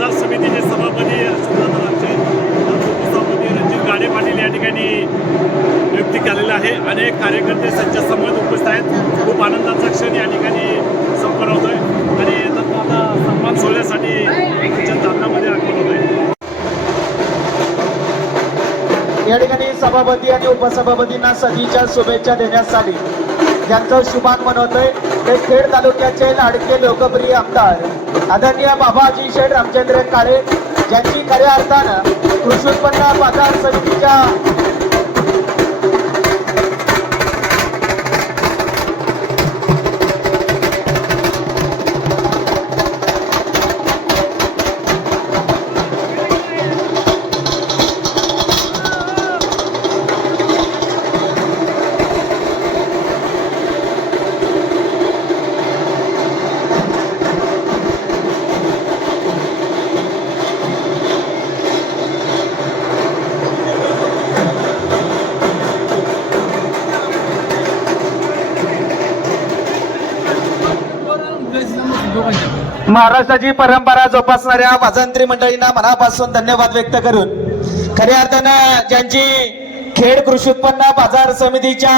बाजार समितीचे सभापती अशोकदादांचे उपसभापती रणजित गाडे पाटील या ठिकाणी नियुक्ती केलेला आहे. अनेक कार्यकर्ते संचासमोर उपस्थित आहेत. खूप आनंदाचा क्षण या ठिकाणी संपन्न होतोय आणि आता सन्मान सोहळ्यासाठी त्यांच्या दालनामध्ये आगमन होतोय. या ठिकाणी सभापती आणि उपसभापतींना सदीच्या शुभेच्छा देण्यासाठी ज्यांचं शुभागमन होतंय ते खेड तालुक्याचे लाडके लोकप्रिय आमदार आदरणीय बाबाजी शेठ रामचंद्र काळे, ज्यांची खऱ्या अर्थानं कृषी उत्पन्न बाजार समितीच्या महाराष्ट्राची परंपरा जोपासणाऱ्या वाजंत्री मंडळींना मनापासून धन्यवाद व्यक्त करून खऱ्या अर्थानं ज्यांची खेड कृषी उत्पन्न बाजार समितीच्या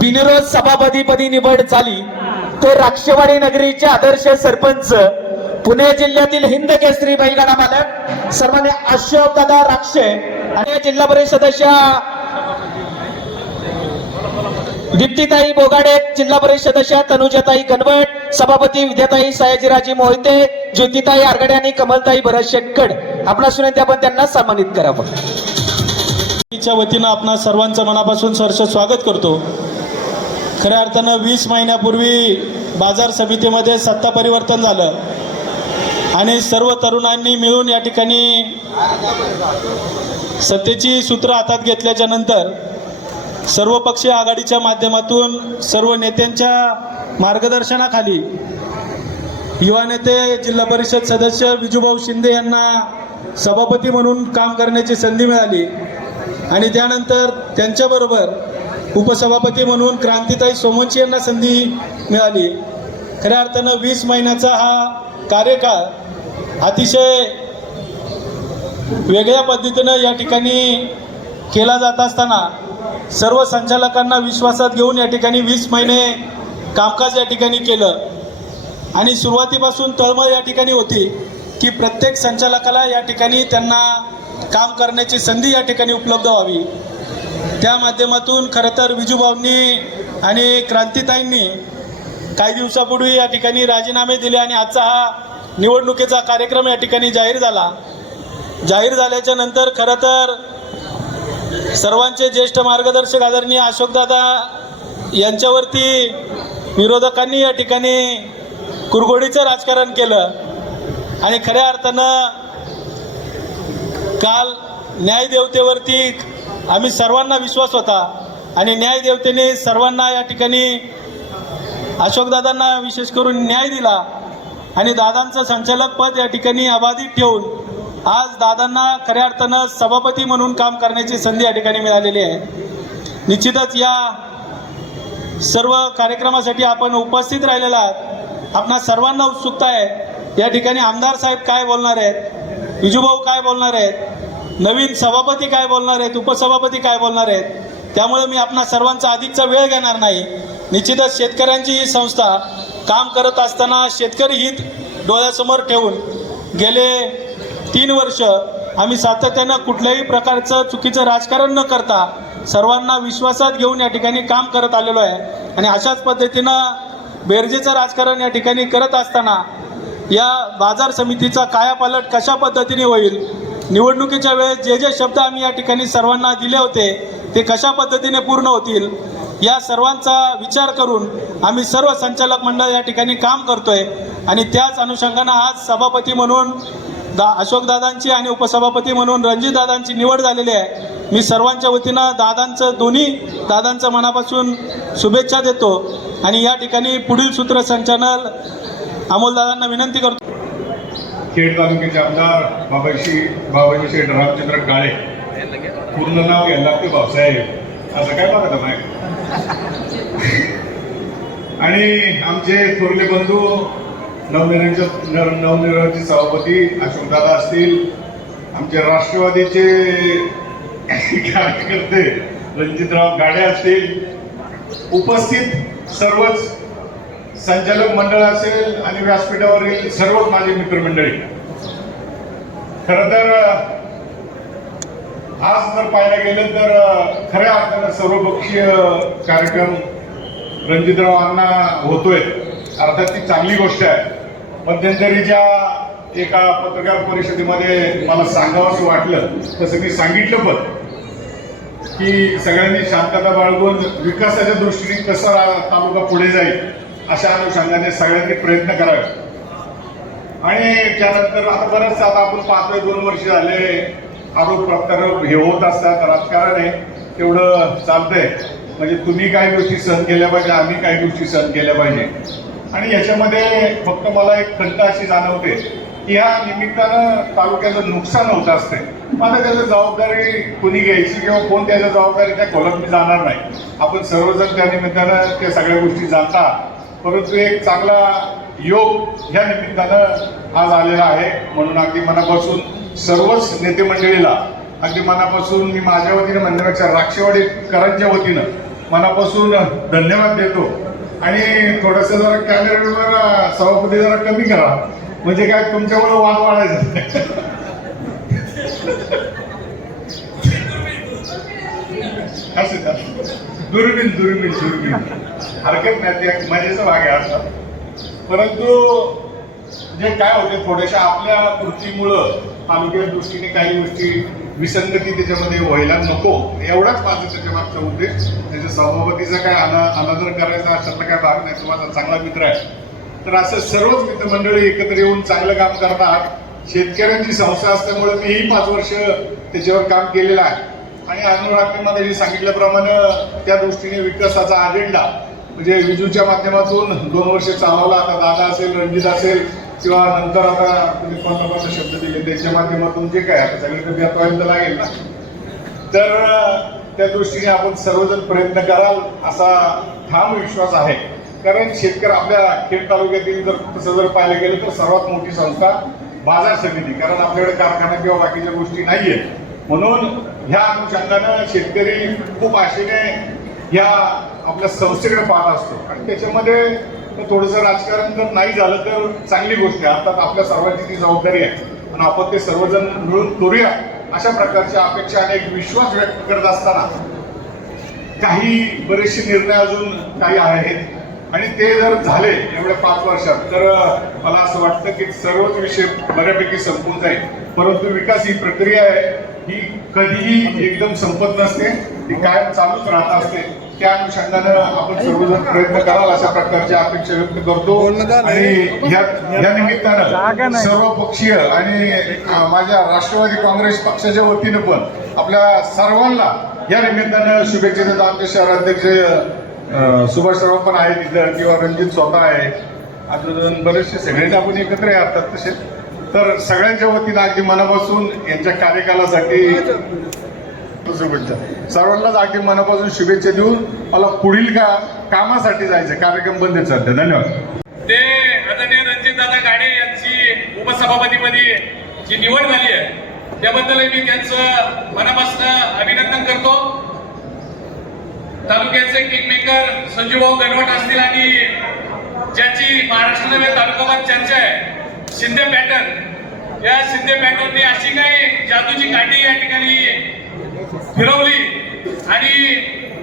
बिनविरोध सभापतीपदी निवड झाली ते राक्षवाडी नगरीचे आदर्श सरपंच, पुणे जिल्ह्यातील हिंद केसरी बैलगाडा मालक सन्मान्य अशोकदादा राक्षे आणि जिल्हा परिषद सदस्य दीप्तीताई बोगाडे, जिल्हा परिषद सदस्य तनुजाताई गणवट, सभापती विद्याताई सयाजीराजी मोहिते, ज्योतिताई आरगडे आणि कमलताई भरत शेटकड. आपला विनंती आपण त्यांना सन्मानित करावं. च्या वतीनं आपणा सर्वांचं मनापासून सहर्ष स्वागत करतो. खऱ्या अर्थानं 20 महिन्यापूर्वी बाजार समितीमध्ये सत्ता परिवर्तन झालं आणि सर्व तरुणांनी मिळून या ठिकाणी सत्तेची सूत्र हातात घेतल्याच्या नंतर सर्वपक्षीय आघाडीच्या माध्यमातून सर्व नेत्यांच्या मार्गदर्शनाखाली युवा नेते जिल्हा परिषद सदस्य विजूभाऊ शिंदे यांना सभापती म्हणून काम करण्याची संधी मिळाली आणि त्यानंतर त्यांच्याबरोबर उपसभापती म्हणून क्रांतीताई सोमवंशी यांना संधी मिळाली. खऱ्या अर्थानं 20 महिन्याचा हा कार्यकाळ अतिशय वेगळ्या पद्धतीनं या ठिकाणी केला जात असताना सर्व संचालकांना विश्वासात घेऊन या ठिकाणी 20 महिने कामकाज या ठिकाणी केलं आणि सुरुवातीपासून तळमळ या ठिकाणी होती की प्रत्येक संचालकाला या ठिकाणी त्यांना काम करण्याची संधी या ठिकाणी उपलब्ध व्हावी. त्या माध्यमातून खरं तर विजूभाऊंनी आणि क्रांतीताईंनी काही दिवसापूर्वी या ठिकाणी राजीनामे दिले आणि आजचा हा निवडणुकीचा कार्यक्रम या ठिकाणी जाहीर झाला. जाहीर झाल्याच्या नंतर खरं तर सर्वांचे ज्येष्ठ मार्गदर्शक आदरणीय अशोकदादा यांच्यावरती विरोधकांनी या ठिकाणी कुरघोडीचं राजकारण केलं आणि खऱ्या अर्थानं काल न्यायदेवतेवरती आम्ही सर्वांना विश्वास होता आणि न्यायदेवतेने सर्वांना या ठिकाणी अशोकदादांना विशेष करून न्याय दिला आणि दादांचं संचालक पद या ठिकाणी अबाधित ठेवून आज दादांना खऱ्या अर्थानं सभापती म्हणून काम करण्याची संधी या ठिकाणी मिळालेली आहे. निश्चितच या सर्व कार्यक्रमासाठी आपण उपस्थित राहिलेला आहात. आपणा सर्वांना उत्सुकता आहे या ठिकाणी आमदार साहेब काय बोलणार आहेत, विजूभाऊ काय बोलणार आहेत, नवीन सभापती काय बोलणार आहेत, उपसभापती काय बोलणार आहेत. त्यामुळे मी आपणा सर्वांचा अधिकचा वेळ घेणार नाही. निश्चितच शेतकऱ्यांची ही संस्था काम करत असताना शेतकरी हित डोळ्यासमोर ठेवून गेले 3 वर्ष आम्ही सातत्यानं कुठल्याही प्रकारचं चुकीचं राजकारण न करता सर्वांना विश्वासात घेऊन या ठिकाणी काम करत आलेलो आहे आणि अशाच पद्धतीनं बेरजेचं राजकारण या ठिकाणी करत असताना या बाजार समितीचा कायापालट कशा पद्धतीने होईल, निवडणुकीच्या वेळेस जे जे शब्द आम्ही या ठिकाणी सर्वांना दिले होते ते कशा पद्धतीने पूर्ण होतील या सर्वांचा विचार करून आम्ही सर्व संचालक मंडळ या ठिकाणी काम करतोय आणि त्याच अनुषंगानं आज सभापती म्हणून अशोकदादांची आणि उपसभापती म्हणून रणजितदादांची निवड झालेली आहे. मी सर्वांच्या वतीनं दोन्ही दादांचं मनापासून शुभेच्छा देतो आणि या ठिकाणी पुढील सूत्रसंचालन अमोलदादांना विनंती करतो. खेड तालुक्याचे आमदार बाबाजी शेठ रामचंद्र काळे, पूर्ण नाव घ्यायला लागते भाऊसाहेब, असं काय बघा माहिती. आणि आमचे थोरले बंधू नवनिर्वाचित सभापती अशोकदादा असतील, आमचे राष्ट्रवादीचे कार्यकर्ते रणजितराव गाडे असतील, उपस्थित सर्वच संचालक मंडळ असेल आणि व्यासपीठावरील सर्वच माझे मित्रमंडळी, खरं तर आज जर पाहायला गेलं तर खऱ्या अर्थानं सर्वपक्षीय कार्यक्रम रणजितरावांना होतोय, अर्थात ती चांगली गोष्ट आहे. मध्यंतरीच्या एका पत्रकार परिषदेमध्ये मला सांगावंसं वाटलं, तसं मी सांगितलं पण, की सगळ्यांनी शांतता बाळगून विकासाच्या दृष्टीने कसा तालुका पुढे जाईल अशा अनुषंगाने सगळ्यांनी प्रयत्न करावे. आणि त्यानंतर आता आपण पाहतोय 2 वर्ष झाले आरोप प्रत्यारोप हे होत असतात. राजकारण आहे तेवढं चालतंय, म्हणजे तुम्ही काही गोष्टी सहन केल्या पाहिजे, आम्ही काही गोष्टी सहन केल्या पाहिजे. आणि याच्यामध्ये फक्त मला एक खंत अशी जाणवते की या निमित्तानं तालुक्याचं नुकसान होत असते. मला त्याची जबाबदारी कुणी घ्यायची किंवा कोण त्याच्या जबाबदारी त्या खोलात मी जाणार नाही. आपण सर्वजण त्या निमित्तानं त्या सगळ्या गोष्टी जाणतात, परंतु एक चांगला योग ह्या निमित्तानं आज आलेला आहे. म्हणून अगदी मनापासून सर्वच नेते मंडळीला अगदी मनापासून मी माझ्या वतीनं म्हणण्यापेक्षा राक्षेवाडीकरांच्या वतीनं मनापासून धन्यवाद देतो. आणि थोडंसं जरा कॅमेऱ्यावर सभापती जरा कमी करा, म्हणजे काय तुमच्यामुळे वाद वाढायचा. दुर्बीन हरकत नाही, ते मजेचा भाग आहे असा. परंतु जे काय होते थोड्याशा आपल्या कृतीमुळं तालुक्याच्या दृष्टीने काही गोष्टी विसंगती त्याच्यामध्ये व्हायला नको, एवढाच माझा त्याच्या मागचा उद्देश. त्याच्या सभापतीचा काय अनादर करायचा अशातला काय भाग नाही, तो माझा चांगला मित्र आहे. तर असं सर्वच मित्रमंडळी एकत्र येऊन चांगलं काम करतात. शेतकऱ्यांची संस्था असल्यामुळे मीही 5 वर्ष त्याच्यावर काम केलेलं आहे. आणि अनुरागने मला जे सांगितल्याप्रमाणे त्या दृष्टीने विकासाचा अजेंडा म्हणजे विजूच्या माध्यमातून 2 वर्ष चालवला. आता दादा असेल, रणजित असेल किंवा नंतर आता तुम्ही कोणता शब्द दिले त्याच्या माध्यमातून जे काय आता सगळीकडे व्यापारायला लागेल ना, तर त्या दृष्टीने आपण सर्वजण प्रयत्न कराल असा ठाम विश्वास आहे. कारण शेतकरी आपल्या खेड तालुक्यातील जर तसं जर पाहिलं गेलं तर सर्वात मोठी संस्था बाजार समिती, कारण आपल्याकडे कारखाना किंवा बाकीच्या गोष्टी नाहीये. म्हणून ह्या अनुषंगानं शेतकरी खूप आशेने ह्या आपल्या संस्थेकडे पाहत असतो. आणि त्याच्यामध्ये थोडंसं राजकारण जर नाही झालं तर चांगली गोष्ट आहे. अर्थात आपल्या सर्वांची ती जबाबदारी आहे आणि आपण ते सर्वजण मिळून करूया अशा प्रकारच्या अपेक्षा आणि एक विश्वास व्यक्त करत असताना काही बरेचसे निर्णय अजून काही आहेत आणि ते जर झाले एवढ्या 5 वर्षात तर मला असं वाटतं की सर्वच विषय बऱ्यापैकी संपून जाईल. परंतु विकास ही प्रक्रिया आहे, ही कधीही एकदम संपत नसते, ती कायम चालूच राहत असते. त्या अनुषंगानं आपण सर्वजण प्रयत्न कराल अशा प्रकारची अपेक्षा व्यक्त करतो. आणि या निमित्तानं सर्व पक्षीय आणि माझ्या राष्ट्रवादी काँग्रेस पक्षाच्या वतीनं पण आपल्या सर्वांना या निमित्तानं शुभेच्छा देतो. आमचे शहराध्यक्ष सुभाषराव पण आहेत तिथं किंवा रणजित स्वतः आहे, अजून बरेचसे सगळेच आपण एकत्र येतात तसे. तर सगळ्यांच्या वतीनं अगदी मनापासून यांच्या कार्यकालासाठी शुभेच्छा. सर्वांनाच अगदी मनापासून शुभेच्छा देऊन मला पुढील कामासाठी जायचं, कार्यक्रम बंद आहेत सध्या. धन्यवाद. ते आदरणीय रणजितदादा गाडे यांची उपसभापतीमध्ये जी निवड झाली आहे त्याबद्दल मी त्यांचं मनापासून अभिनंदन करतो. तालुक्याचे किंगमेकर संजूभाऊ गणवट असतील आणि ज्याची महाराष्ट्र नव्हे तालुकाभर चर्चा आहे शिंदे पॅटर्न, या शिंदे पॅटर्नने अशी काही जादूची काठी या ठिकाणी फिरवली आणि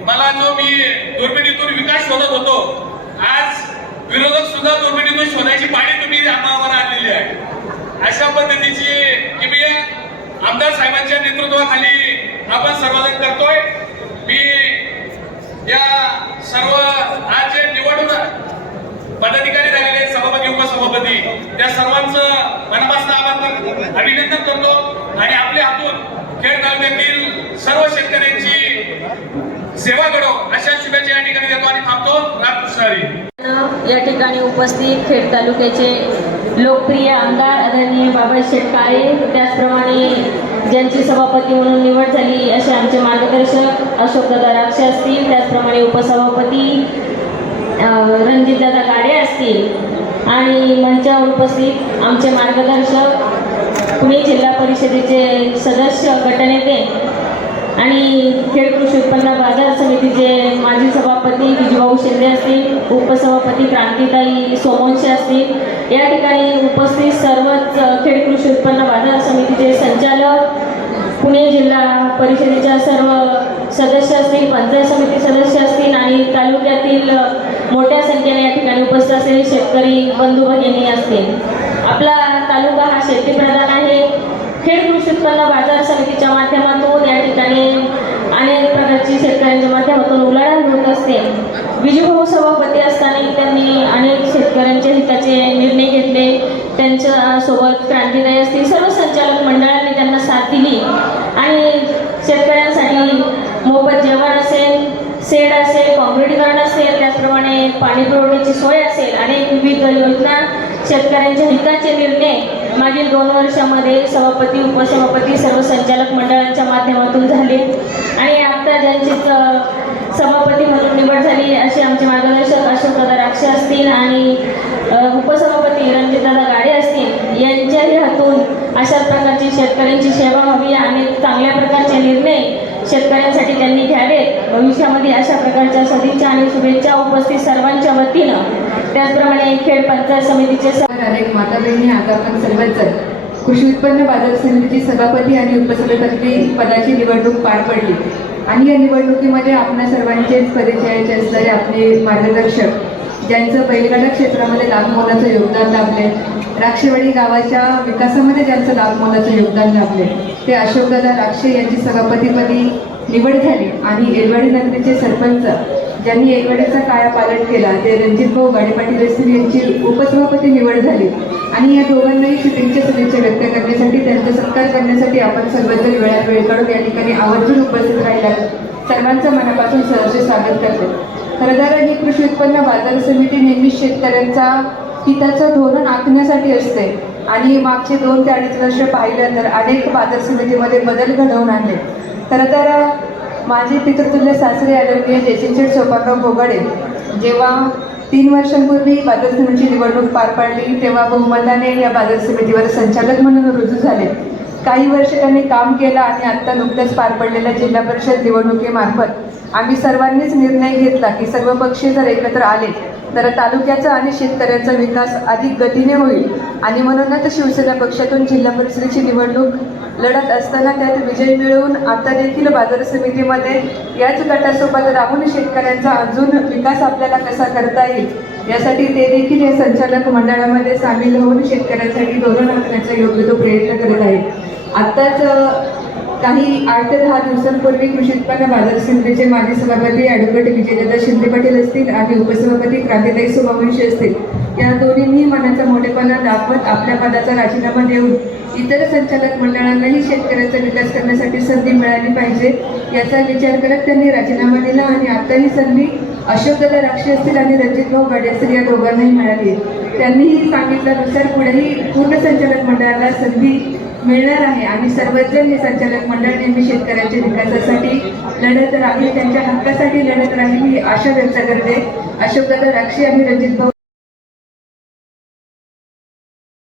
मला जो मी दुर्बिणीतून विकास शोधत होतो, आज विरोधक सुद्धा दुर्बिणीतून शोधायची पाळी तुम्ही आम्हावर आणलेली आहे. अशा पद्धतीची किमया आमदार साहेबांच्या नेतृत्वाखाली आपण सर्वजण करतोय. मी या सर्व आज जे निवडून पदाधिकारी झालेले सभापती उपसभापती त्या सर्वांचं मनापासून अभिनंदन करतो आणि आपल्या हातून खेड तालुक्यातील सर्व शेतकऱ्यांची सेवा घडो अशा शुभेच्छा या ठिकाणी देतो आणि थांबतो. रामकृष्ण हरी. या ठिकाणी उपस्थित खेड तालुक्याचे लोकप्रिय आमदार आदरणीय बाबासाहेब काळे, त्याचप्रमाणे ज्यांची सभापती म्हणून निवड झाली असे आमचे मार्गदर्शक अशोकदादा राक्षे असतील, त्याचप्रमाणे उपसभापती रणजितदादा गाडे असतील, आणि मंचावर उपस्थित आमचे मार्गदर्शक पुणे जिल्हा परिषदेचे सदस्य गटनेते आणि खेड कृषी उत्पन्न बाजार समितीचे माजी सभापती विजूभाऊ शिंदे असतील, उपसभापती क्रांतिताई सोमवंशी असतील, या ठिकाणी उपस्थित सर्वच खेड कृषी उत्पन्न बाजार समितीचे संचालक, पुणे जिल्हा परिषदेच्या सर्व सदस्य असतील, पंचायत समिती सदस्य असतील आणि तालुक्यातील मोठ्या संख्येने या ठिकाणी उपस्थित असलेले शेतकरी बंधू भगिनी असतील. आपला तालुका हा शेतीप्रधान आहे. खेड कृषी उत्पन्न बाजार समितीच्या माध्यमातून या ठिकाणी अनेक प्रकारची शेतकऱ्यांच्या माध्यमातून उलाढाल होत असते. विजूभाऊ सभापती असताना त्यांनी अनेक शेतकऱ्यांच्या हिताचे निर्णय घेतले. त्यांच्यासोबत क्रांतिदायी असतील, सर्व संचालक मंडळांनी त्यांना साथ दिली आणि शेतकऱ्यांसाठी मोफत जेवण असेल, शेड असेल, काँक्रिटीकरण असेल, त्याचप्रमाणे पाणी पुरवठ्याची सोय असेल, अनेक विविध योजना, शेतकऱ्यांच्या हिताचे निर्णय मागील 2 वर्षामध्ये सभापती, उपसभापती, सर्व संचालक मंडळांच्या माध्यमातून झाले आणि आता ज्यांची सभापती म्हणून निवड झाली असे आमचे मार्गदर्शक अशोकदादा राक्षे असतील आणि उपसभापती रणजितदादा गाडे असतील, यांच्याही हातून अशा प्रकारची शेतकऱ्यांची सेवा व्हावी आणि चांगल्या प्रकारचे निर्णय शेतकऱ्यांसाठी त्यांनी घ्यावेत. भविष्यामध्ये अशा प्रकारच्या सदिच्छा आणि शुभेच्छा उपस्थित सर्वांच्या वतीनं, त्याचप्रमाणे खेड पंचायत समितीचे अनेक माता बहिणी, आज आपण सर्वजण कृषी उत्पन्न बाजार समितीची सभापती आणि उपसभापती पदाची निवडणूक पार पडली आणि या निवडणुकीमध्ये आपल्या सर्वांचेच परिचयाचे असणारे आपले मार्गदर्शक, ज्यांचं बैलगाडा क्षेत्रामध्ये लाभ मोलाचं योगदान लाभले, राक्षेवाडी गावाच्या विकासामध्ये ज्यांचं लाभ मोलाचं योगदान लाभले, ते अशोकदादा राक्षे यांची सभापतीपदी निवड झाली आणि एलवाडी नगरीचे सरपंच ज्यांनी एलवाडीचा कायापालट केला ते रणजितभाऊ गाडे पाटील असतील यांची उपसभापती निवड झाली आणि या दोघांनाही शुभेच्छा सदिच्छा व्यक्त करण्यासाठी, त्यांचा सत्कार करण्यासाठी आपण सर्वजण वेळात वेळ काढून या ठिकाणी आवर्जून उपस्थित राहिला सर्वांचं मनापासून सहर्ष स्वागत करते. खरं तर ही कृषी उत्पन्न बाजार समिती नेहमीच शेतकऱ्यांचा हिताचं धोरण आखण्यासाठी असते आणि मागचे 2 ते 2.5 वर्ष पाहिलं तर अनेक बाजार समितीमध्ये बदल घडवून आणले. खरं तर माझे पितृतुल्य सासरे आदरणीय जयसिंगशेठ सोपानराव भोगाडे जेव्हा 3 वर्षांपूर्वी बाजार समितीची निवडणूक पार पाडली तेव्हा बहुमताने या बाजार समितीवर संचालक म्हणून रुजू झाले. काही वर्ष त्यांनी काम केलं आणि आत्ता नुकत्याच पार पडलेल्या जिल्हा परिषद निवडणुकीमार्फत आम्ही सर्वांनीच निर्णय घेतला की सर्व पक्षी जर एकत्र आले तर तालुक्याचा आणि शेतकऱ्यांचा विकास अधिक गतीने होईल आणि म्हणूनच शिवसेना पक्षातून जिल्हा परिषदेची निवडणूक लढत असताना त्यात विजय मिळवून आता देखील बाजार समितीमध्ये याच गटासोबत राहून शेतकऱ्यांचा अजून विकास आपल्याला कसा करता येईल यासाठी ते देखील या संचालक मंडळामध्ये सामील होऊन शेतकऱ्यांसाठी धोरण आखण्याचा योग्य तो प्रयत्न करत आहे. आत्ताच काही 8 ते 10 दिवसांपूर्वी कृषी उत्पन्न बाजार समितीचे माजी सभापती ॲडव्होकेट विजयदादा शिंदे पाटील असतील आणि उपसभापती क्रांतिताई सोमवंशी असतील, या दोन्हींनी मनाचा मोठेपणा दाखवत आपल्या पदाचा राजीनामा देऊन इतर संचालक मंडळांनाही शेतकऱ्यांचा विकास करण्यासाठी संधी मिळाली पाहिजे याचा विचार करत त्यांनी राजीनामा दिला आणि आता ही संधी अशोकदादा राक्षे असतील आणि रणजितभाऊ गाडे असतील या दोघांनाही मिळाली. त्यांनीही सांगितल्यानुसार पुढेही पूर्ण संचालक मंडळाला संधी मिळणार आहे आणि सर्वजण हे संचालक मंडळ नेहमी शेतकऱ्यांच्या विकासासाठी लढत राहील, त्यांच्या हक्कासाठी लढत राहील ही आशा व्यक्त करते. अशोकदादा राक्षे आणि रणजितभाऊ